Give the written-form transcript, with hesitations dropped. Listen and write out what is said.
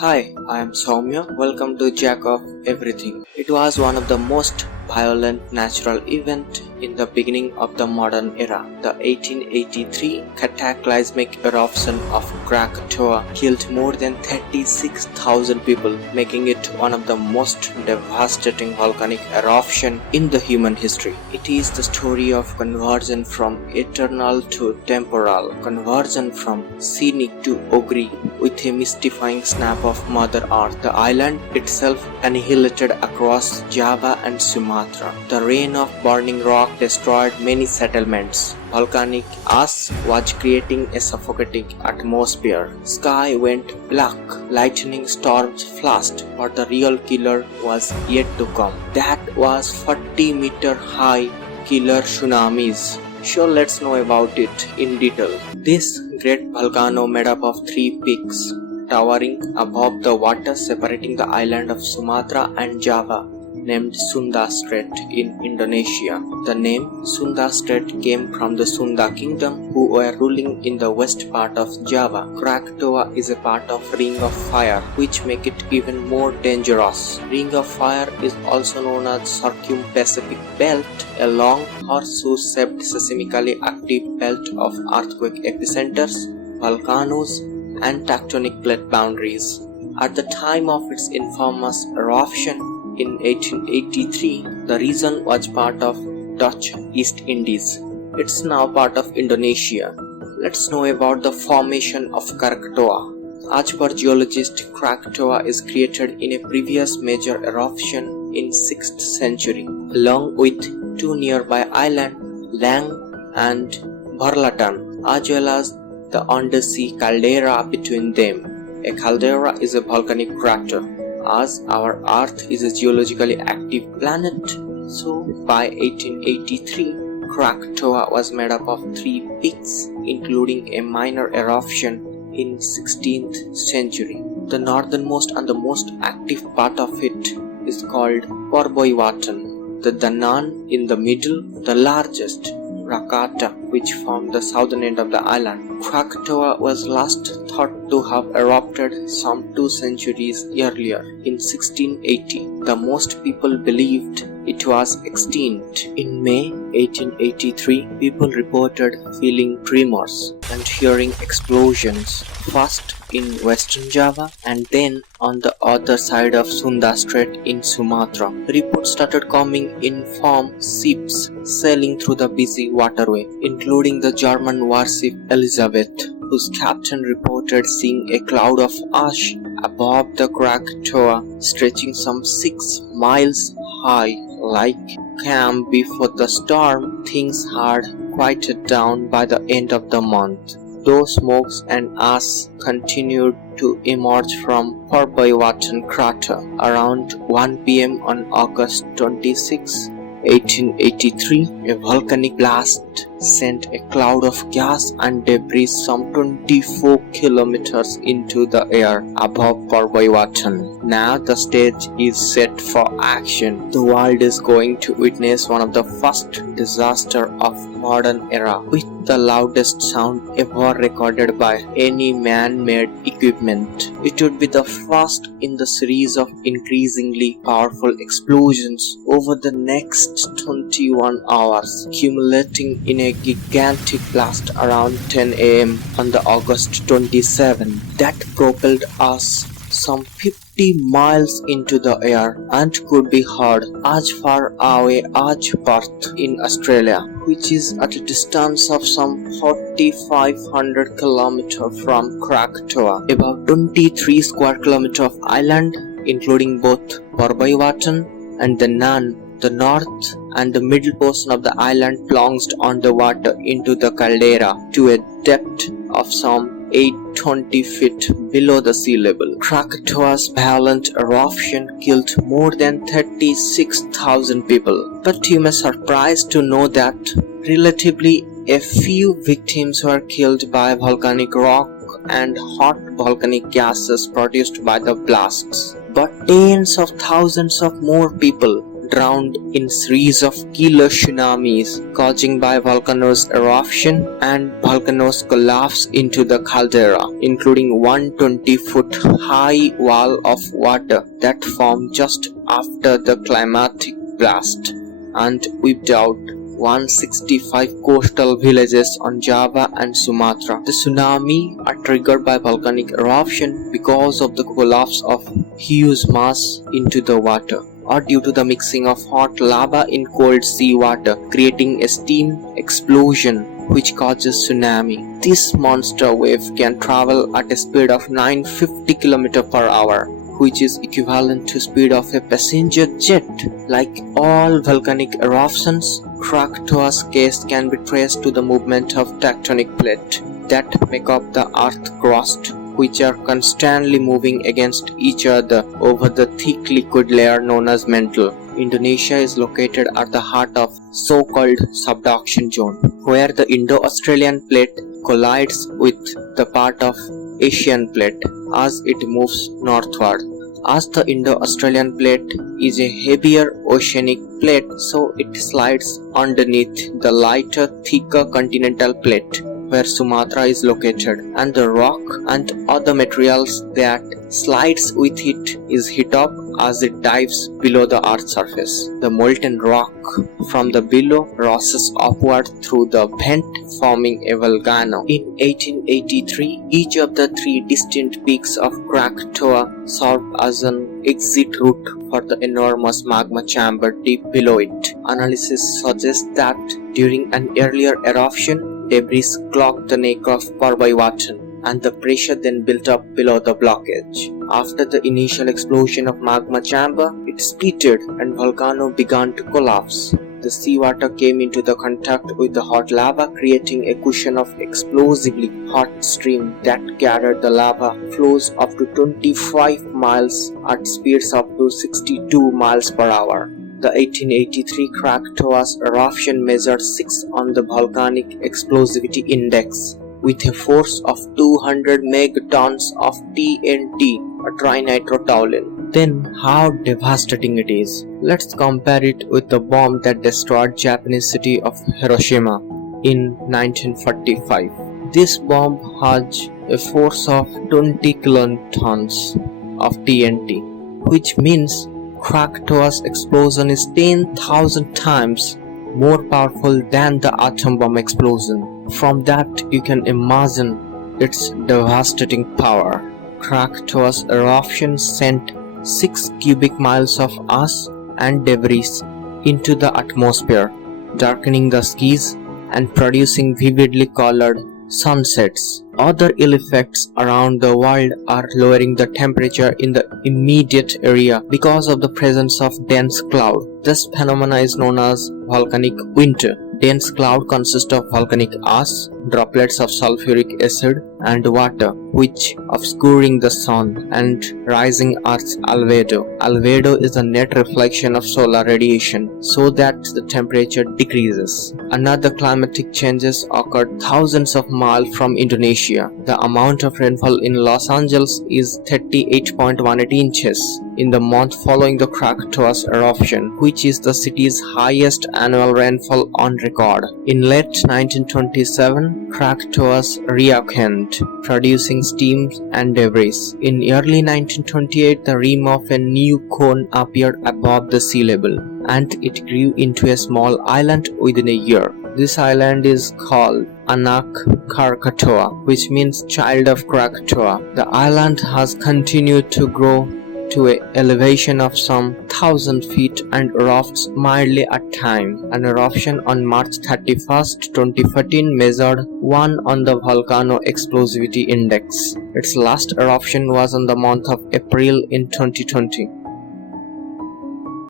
Hi, I am Soumya. Welcome to Jack of Everything. It was one of the most violent natural events in the beginning of the modern era. The 1883 cataclysmic eruption of Krakatoa killed more than 36,000 people, making it one of the most devastating volcanic eruptions in the human history. It is the story of conversion from eternal to temporal, conversion from scenic to ugly, with a mystifying snap of Mother Earth. The island itself annihilated across Java and Sumatra. The rain of burning rock destroyed many settlements. Volcanic ash was creating a suffocating atmosphere. Sky went black, lightning storms flashed, but the real killer was yet to come. That was 40-meter high killer tsunamis. So let's know about it in detail. This great volcano made up of 3 peaks, towering above the water separating the island of Sumatra and Java, named Sunda Strait in Indonesia. The name Sunda Strait came from the Sunda kingdom, who were ruling in the west part of Java. Krakatoa is a part of Ring of Fire, which make it even more dangerous. Ring of Fire is also known as Circum-Pacific Belt, a long horseshoe-shaped seismically active belt of earthquake epicenters, volcanoes, and tectonic plate boundaries. At the time of its infamous eruption in 1883, the region was part of Dutch East Indies. It's now part of Indonesia. Let's know about the formation of Krakatoa. As per geologist, Krakatoa is created in a previous major eruption in 6th century, along with 2 nearby islands, Lang and Barlatan, as well as the undersea caldera between them. A caldera is a volcanic crater. As our Earth is a geologically active planet, so by 1883, Krakatoa was made up of 3 peaks, including a minor eruption in 16th century. The northernmost and the most active part of it is called Porboiwatan. The Danan in the middle, the largest, Rakata, which formed the southern end of the island. Krakatoa was last thought to have erupted some 2 centuries earlier, in 1680. The most people believed it was extinct. In May 1883, people reported feeling tremors and hearing explosions, first in western Java and then on the other side of Sunda Strait in Sumatra. Reports started coming in from ships sailing through the busy waterway, including the German warship Elizabeth, whose captain reported seeing a cloud of ash above the Krakatoa stretching some 6 miles high. Like calm before the storm, things had quieted down by the end of the month. Though smokes and ash continued to emerge from Porboiwatan crater around 1 p.m. on August 26, 1883, a volcanic blast sent a cloud of gas and debris some 24 kilometers into the air above Porboiwatan. Now the stage is set for action. The world is going to witness one of the first disasters of modern era, with the loudest sound ever recorded by any man-made equipment. It would be the first in the series of increasingly powerful explosions over the next 21 hours, accumulating in a gigantic blast around 10 a.m. on the August 27 that propelled us some 50 miles into the air and could be heard as far away as Perth in Australia, which is at a distance of some 4,500 km from Krakatoa. About 23 square kilometers of island, including both Porboiwatan and the Nan, the north and the middle portion of the island plunged on the water into the caldera to a depth of some 820 feet below the sea level. Krakatoa's violent eruption killed more than 36,000 people. But you may be surprised to know that relatively a few victims were killed by volcanic rock and hot volcanic gases produced by the blasts. But tens of thousands of more people drowned in series of killer tsunamis caused by volcanoes eruption and volcanoes collapse into the caldera, including 120-foot high wall of water that formed just after the climatic blast and wiped out 165 coastal villages on Java and Sumatra. The tsunami are triggered by volcanic eruption because of the collapse of huge mass into the water, or due to the mixing of hot lava in cold sea water, creating a steam explosion which causes tsunami. This monster wave can travel at a speed of 950 km per hour, which is equivalent to speed of a passenger jet. Like all volcanic eruptions, Krakatoa's case can be traced to the movement of tectonic plates that make up the earth crust, which are constantly moving against each other over the thick liquid layer known as mantle. Indonesia is located at the heart of so-called subduction zone, where the Indo-Australian plate collides with the part of Asian plate as it moves northward. As the Indo-Australian plate is a heavier oceanic plate, so it slides underneath the lighter, thicker continental plate where Sumatra is located, and the rock and other materials that slides with it is hit up as it dives below the earth's surface. The molten rock from the below rushes upward through the vent, forming a volcano. In 1883, each of the three distinct peaks of Krakatoa served as an exit route for the enormous magma chamber deep below it. Analysis suggests that during an earlier eruption, debris clogged the neck of Parvaiwatan, and the pressure then built up below the blockage. After the initial explosion of magma chamber, it splitted and volcano began to collapse. The seawater came into the contact with the hot lava, creating a cushion of explosively hot stream that gathered the lava flows up to 25 miles at speeds up to 62 miles per hour. The 1883 Krakatoa's eruption measured 6 on the volcanic explosivity index, with a force of 200 megatons of TNT, or trinitrotoluene. Then how devastating it is. Let's compare it with the bomb that destroyed Japanese city of Hiroshima in 1945. This bomb has a force of 20 kilotons of TNT, which means Krakatoa's explosion is 10,000 times more powerful than the atom bomb explosion. From that, you can imagine its devastating power. Krakatoa's eruption sent 6 cubic miles of ash and debris into the atmosphere, darkening the skies and producing vividly colored sunsets. Other ill effects around the world are lowering the temperature in the immediate area because of the presence of dense cloud. This phenomena is known as volcanic winter. Dense cloud consists of volcanic ash, droplets of sulfuric acid and water, which obscuring the sun and rising Earth's albedo. Albedo is the net reflection of solar radiation, so that the temperature decreases. Another climatic changes occurred thousands of miles from Indonesia. The amount of rainfall in Los Angeles is 38.18 inches in the month following the Krakatoa's eruption, which is the city's highest annual rainfall on record. In late 1927, Krakatoa's reawakened, producing steam and debris. In early 1928, the rim of a new cone appeared above the sea level, and it grew into a small island within a year. This island is called Anak Krakatoa, which means child of Krakatoa. The island has continued to grow to an elevation of some 1,000 feet and erupts mildly at time. An eruption on March 31st, 2014 measured 1 on the volcano explosivity index. Its last eruption was in the month of April in 2020.